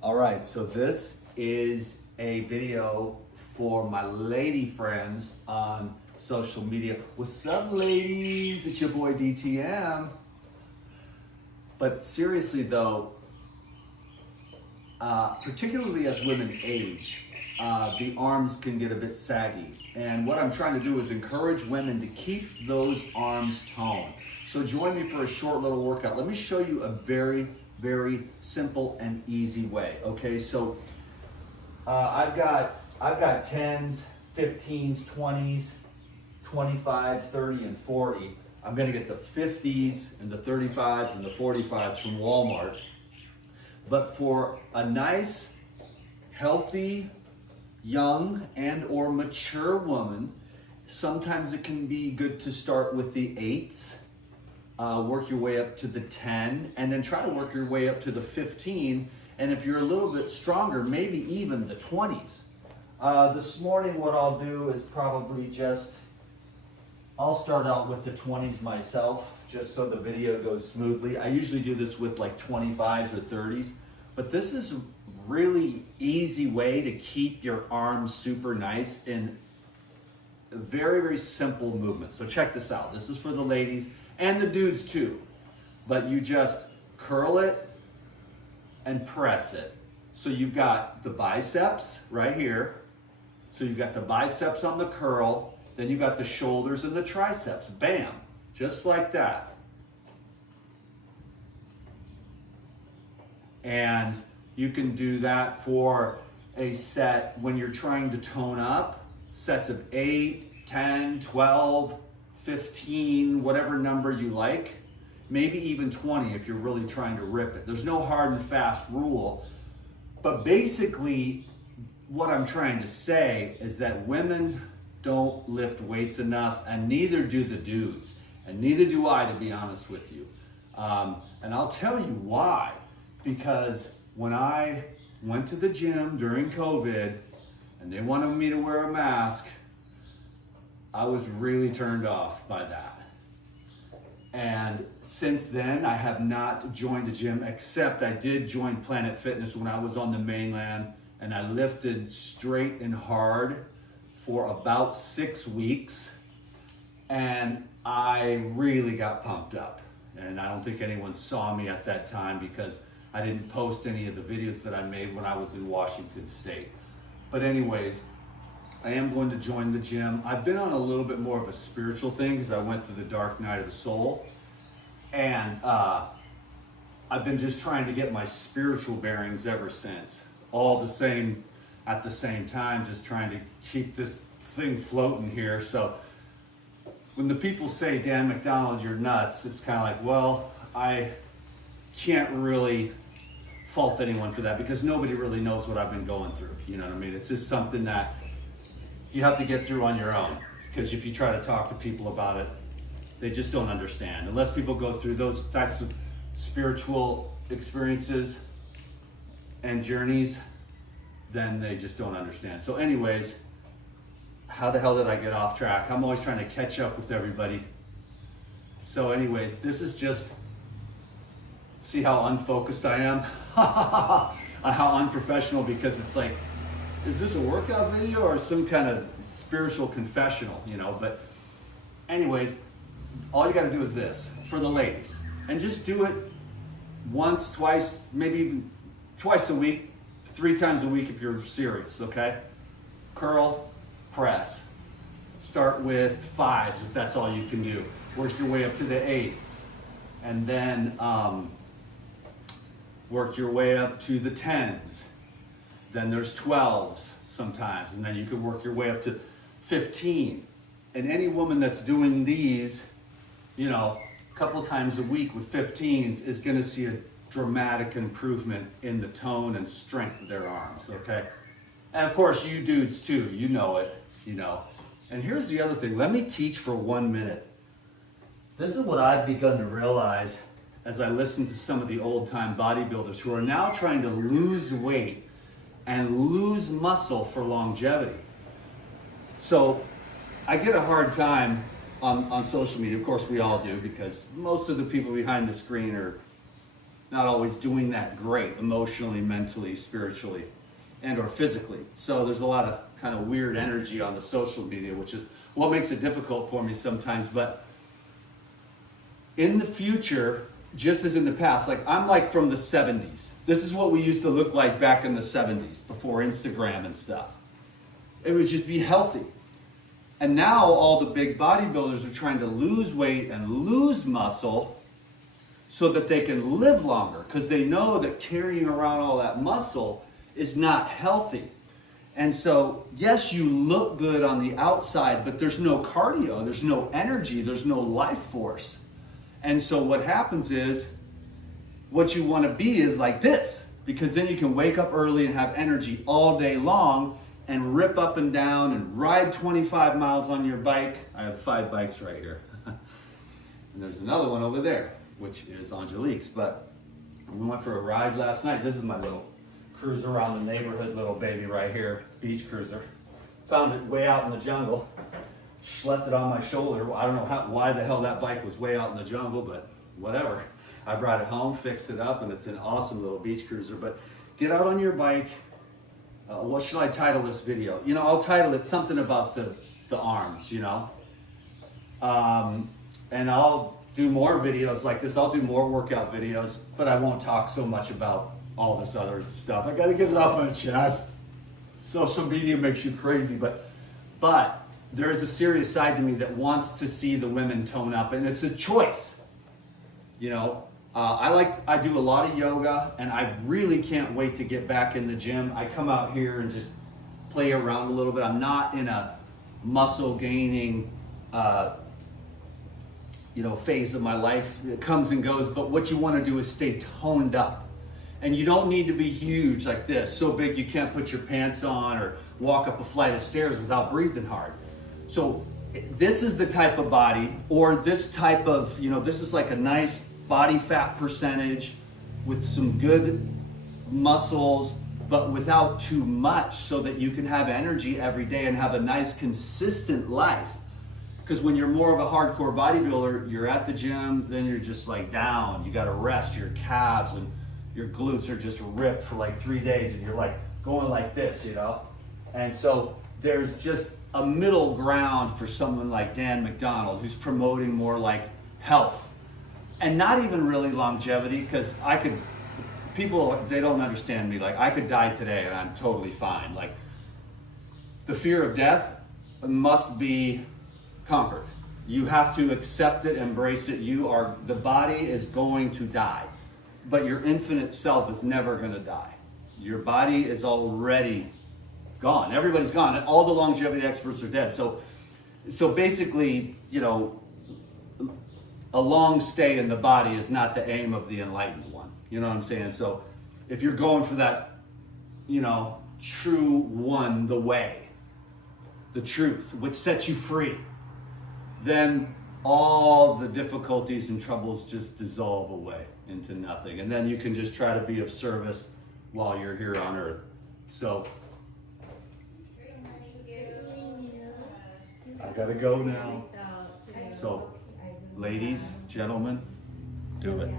All right, so this is a video for my lady friends on social media. What's up, ladies? It's your boy DTM. But seriously though, particularly as women age, the arms can get a bit saggy. And what I'm trying to do is encourage women to keep those arms toned. So join me for a short little workout. Let me show you a very simple and easy way. Okay, so I've got 10s, 15s, 20s, 25, 30, and 40. I'm gonna get the 50s and the 35s and the 45s from Walmart. But for a nice, healthy, young and or mature woman, sometimes it can be good to start with the 8s, work your way up to the 10, and then try to work your way up to the 15. And if you're a little bit stronger, maybe even the 20s. This morning what I'll do is probably I'll start out with the 20s myself, just so the video goes smoothly. I usually do this with like 25s or 30s, but this is a really easy way to keep your arms super nice in a very simple movement. So check this out. This is for the ladies and the dudes too, but you just curl it and press it. So you've got the biceps right here. So you've got the biceps on the curl, then you've got the shoulders and the triceps. Bam, just like that. And you can do that for a set when you're trying to tone up, sets of 8, 10, 12, 15, whatever number you like, maybe even 20 if you're really trying to rip it. There's no hard and fast rule, but basically what I'm trying to say is that women don't lift weights enough, and neither do the dudes, and neither do I, to be honest with you. And I'll tell you why. Because when I went to the gym during COVID and they wanted me to wear a mask, I was really turned off by that. And since then, I have not joined a gym, except I did join Planet Fitness when I was on the mainland, and I lifted straight and hard for about 6 weeks, and I really got pumped up. And I don't think anyone saw me at that time because I didn't post any of the videos that I made when I was in Washington State. But anyways, I am going to join the gym. I've been on a little bit more of a spiritual thing because I went through the dark night of the soul. And I've been just trying to get my spiritual bearings ever since. All the same, at the same time, just trying to keep this thing floating here. So when the people say, Dan McDonald, you're nuts, it's kind of like, well, I can't really fault anyone for that because nobody really knows what I've been going through. You know what I mean? It's just something that you have to get through on your own, because if you try to talk to people about it, they just don't understand. Unless people go through those types of spiritual experiences and journeys, then they just don't understand. So anyways, how the hell did I get off track? I'm always trying to catch up with everybody. So anyways, this is just, see how unfocused I am? How unprofessional, because it's like, is this a workout video or some kind of spiritual confessional, you know? But anyways, all you gotta do is this, for the ladies. And just do it once, twice, maybe even twice a week, 3 times a week if you're serious, okay? Curl, press. Start with 5s if that's all you can do. Work your way up to the 8s. And then work your way up to the 10s. Then there's 12s sometimes, and then you can work your way up to 15. And any woman that's doing these, you know, a couple times a week with 15s is gonna see a dramatic improvement in the tone and strength of their arms, okay? And of course, you dudes too, you know it, you know. And here's the other thing, let me teach for 1 minute. This is what I've begun to realize as I listen to some of the old-time bodybuilders who are now trying to lose weight and lose muscle for longevity. So I get a hard time on social media. Of course we all do, because most of the people behind the screen are not always doing that great emotionally, mentally, spiritually, and or physically. So there's a lot of kind of weird energy on the social media, which is what makes it difficult for me sometimes. But in the future, just as in the past, like I'm like from the 70s. This is what we used to look like back in the 70s before Instagram and stuff. It would just be healthy. And now all the big bodybuilders are trying to lose weight and lose muscle so that they can live longer, because they know that carrying around all that muscle is not healthy. And so, yes, you look good on the outside, but there's no cardio, there's no energy, there's no life force. And so what happens is, what you want to be is like this, because then you can wake up early and have energy all day long and rip up and down and ride 25 miles on your bike. I have 5 bikes right here. And there's another one over there, which is Angelique's. But we went for a ride last night. This is my little cruise around the neighborhood little baby right here, beach cruiser. Found it way out in the jungle. Schlepped it on my shoulder. I don't know why the hell that bike was way out in the jungle, but whatever. I brought it home, fixed it up, and it's an awesome little beach cruiser. But get out on your bike. What should I title this video? You know, I'll title it something about the arms, you know. And I'll do more videos like this. I'll do more workout videos, but I won't talk so much about all this other stuff. I gotta get it off my chest. Social media makes you crazy, but there is a serious side to me that wants to see the women tone up, and it's a choice. You know, I do a lot of yoga, and I really can't wait to get back in the gym. I come out here and just play around a little bit. I'm not in a muscle gaining, phase of my life. It comes and goes, but what you want to do is stay toned up. And you don't need to be huge like this, so big you can't put your pants on or walk up a flight of stairs without breathing hard. So this is the type of body, or this type of, this is like a nice body fat percentage with some good muscles, but without too much, so that you can have energy every day and have a nice consistent life. Because when you're more of a hardcore bodybuilder, you're at the gym, then you're just like down. You gotta rest your calves, and your glutes are just ripped for like 3 days, and you're like going like this, And so there's just a middle ground for someone like Dan McDonald, who's promoting more like health and not even really longevity, because people, they don't understand me. Like, I could die today and I'm totally fine. Like, the fear of death must be conquered. You have to accept it, embrace it. The body is going to die, but your infinite self is never going to die. Your body is already gone. Everybody's gone. And all the longevity experts are dead. So basically, a long stay in the body is not the aim of the enlightened one. You know what I'm saying? So if you're going for that, true one, the way, the truth, which sets you free, then all the difficulties and troubles just dissolve away into nothing. And then you can just try to be of service while you're here on earth. So I gotta go now. So ladies, gentlemen, do it.